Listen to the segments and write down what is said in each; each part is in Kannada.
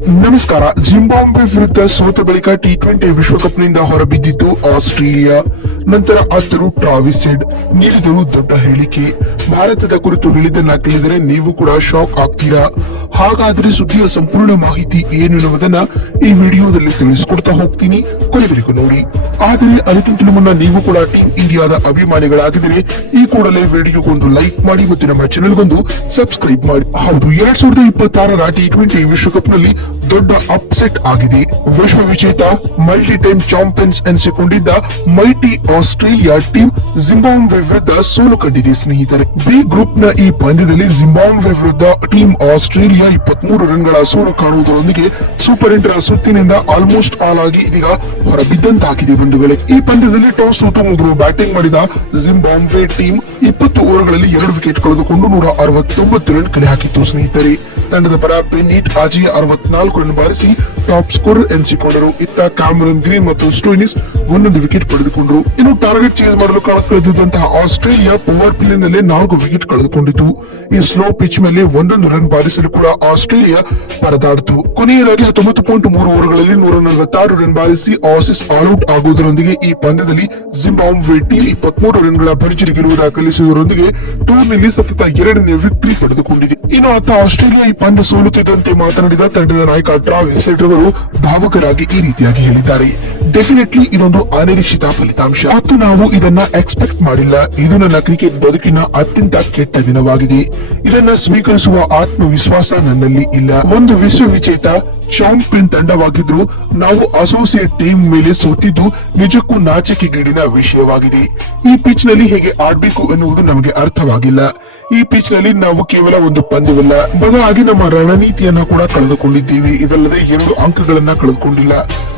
ನಮಸ್ಕಾರ. ಜಿಂಬಾಬ್ವೆ ವಿರುದ್ಧ ಸೋತ ಬಳಿಕ ಟಿ20 ವಿಶ್ವಕಪ್ನಿಂದ ಹೊರಬಿದ್ದಿತ್ತು ಆಸ್ಟ್ರೇಲಿಯಾ. ನಂತರ ಆತರು ಟ್ರಾವಿಸ್ ಹೆಡ್ ನೀಡಿದರು ದೊಡ್ಡ ಹೇಳಿಕೆ. ಭಾರತದ ಕುರಿತು ಹೇಳಿದ್ದನ್ನ ಕೇಳಿದರೆ ನೀವು ಕೂಡ ಶಾಕ್ ಆಗ್ತೀರಾ. ಹಾಗಾದ್ರೆ ಸುದ್ದಿಯ ಸಂಪೂರ್ಣ ಮಾಹಿತಿ ಏನೆನ್ನುವುದನ್ನ ಈ ವಿಡಿಯೋದಲ್ಲಿ ತಿಳಿಸಿಕೊಡ್ತಾ ಹೋಗ್ತೀನಿ, ಕೊನೆವರೆಗೂ ನೋಡಿ. ಆದರೆ ಅದಕ್ಕಿಂತಲೂ ಮುನ್ನ ನೀವು ಕೂಡ ಟೀಮ್ ಇಂಡಿಯಾದ ಅಭಿಮಾನಿಗಳಾಗಿದ್ದರೆ ಈ ಕೂಡಲೇ ವಿಡಿಯೋಗೊಂದು ಲೈಕ್ ಮಾಡಿ ಮತ್ತು ನಮ್ಮ ಚಾನೆಲ್ಗೊಂದು ಸಬ್ಸ್ಕ್ರೈಬ್ ಮಾಡಿ. ಹೌದು, 2026ರ ಟಿ20 ವಿಶ್ವಕಪ್ನಲ್ಲಿ ದೊಡ್ಡ ಅಪ್ಸೆಟ್ ಆಗಿದೆ. ವಿಶ್ವ ವಿಜೇತ ಮಲ್ಟಿ ಟೈಮ್ ಚಾಂಪಿಯನ್ಸ್ ಎನಿಸಿಕೊಂಡಿದ್ದ ಮೈಟಿ ಆಸ್ಟ್ರೇಲಿಯಾ ಟೀಮ್ ಜಿಂಬಾಬ್ವೆ ವಿರುದ್ಧ ಸೋಲು ಕಂಡಿದೆ ಸ್ನೇಹಿತರೆ. ಬಿ ಗ್ರೂಪ್ ನ ಈ ಪಂದ್ಯದಲ್ಲಿ ಜಿಂಬಾಬ್ವೆ ವಿರುದ್ಧ ಟೀಮ್ ಆಸ್ಟ್ರೇಲಿಯಾ 23 ರನ್ಗಳ ಸೋಲು ಕಾಣುವುದರೊಂದಿಗೆ ಸೂಪರ್ 8ರ ಸುತ್ತಿನಿಂದ ಆಲ್ಮೋಸ್ಟ್ ಆಲ್ ಆಗಿ ಇದೀಗ ಹೊರಬಿದ್ದಂತಾಗಿದೆ ಬಂಧುಗಳೇ. ಈ ಪಂದ್ಯದಲ್ಲಿ ಟಾಸ್ ಸೋತು ಮೊದಲು ಬ್ಯಾಟಿಂಗ್ ಮಾಡಿದ ಜಿಂಬಾಬ್ವೆ ಟೀಮ್ 20 ಓವರ್ಗಳಲ್ಲಿ 2 ವಿಕೆಟ್ ಕಳೆದುಕೊಂಡು 169 ರನ್ ಕಲೆ ಹಾಕಿತ್ತು ಸ್ನೇಹಿತರೆ. ತಂಡದ ಪರ ಪೆನ್ನಿಟ್ ಆಜಿ 64 ರನ್ ಬಾರಿಸಿ ಟಾಪ್ ಸ್ಕೋರರ್ ಎನಿಸಿಕೊಂಡರು. ಇತ್ತ ಕ್ಯಾಮರನ್ ಗ್ರೀನ್ ಮತ್ತು ಸ್ಟೋಯಿನಿಸ್ 1 ವಿಕೆಟ್ ಪಡೆದುಕೊಂಡರು. ಇನ್ನು ಟಾರ್ಗೆಟ್ ಚೇಸ್ ಮಾಡಲು ಕಳೆದಿದ್ದಂತಹ ಆಸ್ಟ್ರೇಲಿಯಾ ಪವರ್ ಪ್ಲೇ ನಲ್ಲಿ 4 ವಿಕೆಟ್ ಕಳೆದುಕೊಂಡಿತು. ಈ ಸ್ಲೋ ಪಿಚ್ ಮೇಲೆ 1 ರನ್ ಬಾರಿಸಲು ಕೂಡ ಆಸ್ಟ್ರೇಲಿಯಾ ಪರದಾಡಿತು. ಕೊನೆಯದಾಗಿ 19.3 ಓವರ್ಗಳಲ್ಲಿ 146 ರನ್ ಬಾರಿಸಿ ಆಸೀಸ್ ಆಲ್ಔಟ್ ಆಗುವುದರೊಂದಿಗೆ ಈ ಪಂದ್ಯದಲ್ಲಿ ಜಿಂಬಾಬ್ವೆ ಟೀಮ್ 23 ರನ್ಗಳ ಭರ್ಜರಿ ಗೆಲುವು ದಾಖಲಿಸುವುದರೊಂದಿಗೆ ಟೂರ್ನಿಯಲ್ಲಿ ಸತತ 2ನೇ ವಿಕ್ಟರಿ ಪಡೆದುಕೊಂಡಿದೆ. ಇನ್ನು ಅತ್ತ ಆಸ್ಟ್ರೇಲಿಯಾ ಈ ಪಂದ್ಯ ಸೋಲುತ್ತಿದ್ದಂತೆ ಮಾತನಾಡಿದ ತಂಡದ ನಾಯಕ ಟ್ರಾವಿಸ್ ಹೆಡ್ ಅವರು ಭಾವುಕರಾಗಿ ಈ ರೀತಿಯಾಗಿ ಹೇಳಿದ್ದಾರೆ. ಡೆಫಿನೆಟ್ಲಿ ಇದೊಂದು ಅನಿರೀಕ್ಷಿತ ಫಲಿತಾಂಶ ಮತ್ತು ನಾವು ಇದನ್ನ ಎಕ್ಸ್ಪೆಕ್ಟ್ ಮಾಡಿಲ್ಲ. ಇದು ನನ್ನ ಕ್ರಿಕೆಟ್ ಬದುಕಿನ ಅತ್ಯಂತ ಕೆಟ್ಟ ದಿನವಾಗಿದೆ. ಇದನ್ನ ಸ್ವೀಕರಿಸುವ ಆತ್ಮವಿಶ್ವಾಸ ನನ್ನಲ್ಲಿ ಇಲ್ಲ. ಒಂದು ವಿಶ್ವ ವಿಜೇತ ಚಾಂಪಿಯನ್ ತಂಡವಾಗಿದ್ರು ನಾವು ಅಸೋಸಿಯೇಟ್ ಟೀಮ್ ಮೇಲೆ ಸೋತಿದ್ದು ನಿಜಕ್ಕೂ ನಾಚಿಕೆಗೇಡಿನ ವಿಷಯವಾಗಿದೆ. ಈ ಪಿಚ್ ನಲ್ಲಿ ಹೇಗೆ ಆಡ್ಬೇಕು ಎನ್ನುವುದು ನಮಗೆ ಅರ್ಥವಾಗಿಲ್ಲ. ಈ ಪಿಚ್ ನಲ್ಲಿ ನಾವು ಕೇವಲ ಒಂದು ಪಂದ್ಯವಲ್ಲ, ಬದಲಾಗಿ ನಮ್ಮ ರಣನೀತಿಯನ್ನ ಕೂಡ ಕಳೆದುಕೊಂಡಿದ್ದೇವೆ. ಇದಲ್ಲದೆ 2 ಅಂಕಗಳನ್ನ ಕಳೆದುಕೊಂಡಿಲ್ಲ.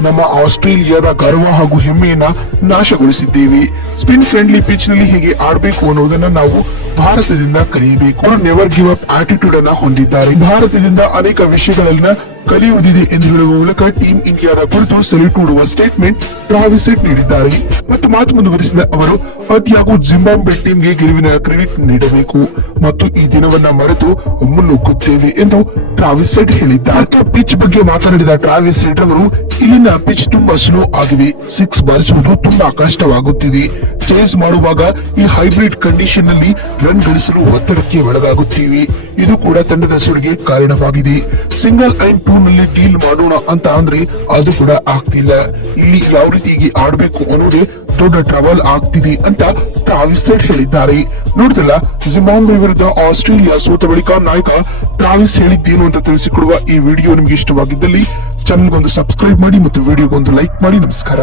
ನಮ್ಮ ಆಸ್ಟ್ರೇಲಿಯಾದ ಗರ್ವ ಹಾಗೂ ಹೆಮ್ಮೆಯನ್ನ ನಾಶಗೊಳಿಸಿದ್ದೇವೆ. ಸ್ಪಿನ್ ಫ್ರೆಂಡ್ಲಿ ಪಿಚ್ ನಲ್ಲಿ ಹೇಗೆ ಆಡಬೇಕು ಅನ್ನೋದನ್ನ ನಾವು ಭಾರತದಿಂದ ಕಲಿಯಬೇಕು. ನೆವರ್ ಗಿವ್ ಅಪ್ ಆಟಿಟ್ಯೂಡ್ ಅನ್ನ ಹೊಂದಿದ್ದಾರೆ. ಭಾರತದಿಂದ ಅನೇಕ ವಿಷಯಗಳನ್ನ ಕಲಿಯುವುದಿದೆ ಎಂದು ಹೇಳುವ ಮೂಲಕ ಟೀಮ್ ಇಂಡಿಯಾದ ಕುರಿತು ಸೆಲ್ಯೂಟ್ ಮಾಡುವ ಸ್ಟೇಟ್ಮೆಂಟ್ ಟ್ರಾವಿಸ್ ಹೆಡ್ ನೀಡಿದ್ದಾರೆ. ಮತ್ತು ಮಾತು ಮುಂದುವರಿಸಿದ ಅವರು, ಅದ್ಯಾಗೂ ಜಿಂಬಾಬ್ವೆ ಟೀಮ್ಗೆ ಗೆಲುವಿನ ಕ್ರೆಡಿಟ್ ನೀಡಬೇಕು ಮತ್ತು ಈ ದಿನವನ್ನ ಮರೆತು ಮುನ್ನುಗ್ಗುತ್ತೇವೆ ಎಂದು ಟ್ರಾವಿಸ್ ಹೆಡ್ ಹೇಳಿದ್ದಾರೆ. ಪಿಚ್ ಬಗ್ಗೆ ಮಾತನಾಡಿದ ಟ್ರಾವಿಸ್ ಹೆಡ್ ಅವರು, ಇಲ್ಲಿನ ಪಿಚ್ ತುಂಬಾ ಸ್ಲೋ ಆಗಿದೆ. 6 ಬಾರಿಸುವುದು ತುಂಬಾ ಕಷ್ಟವಾಗುತ್ತಿದೆ. ಚೇಸ್ ಮಾಡುವಾಗ ಈ ಹೈಬ್ರಿಡ್ ಕಂಡೀಷನ್ ನಲ್ಲಿ ರನ್ ಗಳಿಸಲು ಒತ್ತಡಕ್ಕೆ ಒಳಗಾಗುತ್ತೀವಿ. ಇದು ಕೂಡ ತಂಡದ ಸೋಲಿಗೆ ಕಾರಣವಾಗಿದೆ. ಸಿಂಗಲ್ ಅಂಡ್ 2 ನಲ್ಲಿ ಡೀಲ್ ಮಾಡೋಣ ಅಂತ ಅಂದ್ರೆ ಅದು ಕೂಡ ಆಗ್ತಿಲ್ಲ. ಇಲ್ಲಿ ಯಾವ ರೀತಿಯಾಗಿ ಆಡಬೇಕು ಅನ್ನೋದೇ ದೊಡ್ಡ ಟ್ರಬಲ್ ಆಗ್ತಿದೆ ಅಂತ ಟ್ರಾವಿಸ್ ಹೆಡ್ ಹೇಳಿದ್ದಾರೆ. ನೋಡಿದಲ್ಲ, ಜಿಂಬಾಬ್ವೆ ವಿರುದ್ಧ ಆಸ್ಟ್ರೇಲಿಯಾ ಸೋತ ಬಳಿಕ ನಾಯಕ ಟ್ರಾವಿಸ್ ಹೇಳಿದ್ದೇನು ಅಂತ ತಿಳಿಸಿಕೊಡುವ ಈ ವಿಡಿಯೋ ನಿಮ್ಗೆ ಇಷ್ಟವಾಗಿದ್ದಲ್ಲಿ ಚಾನೆಲ್ಗೊಂದು ಸಬ್ಸ್ಕ್ರೈಬ್ ಮಾಡಿ ಮತ್ತು ವಿಡಿಯೋಗೊಂದು ಲೈಕ್ ಮಾಡಿ. ನಮಸ್ಕಾರ.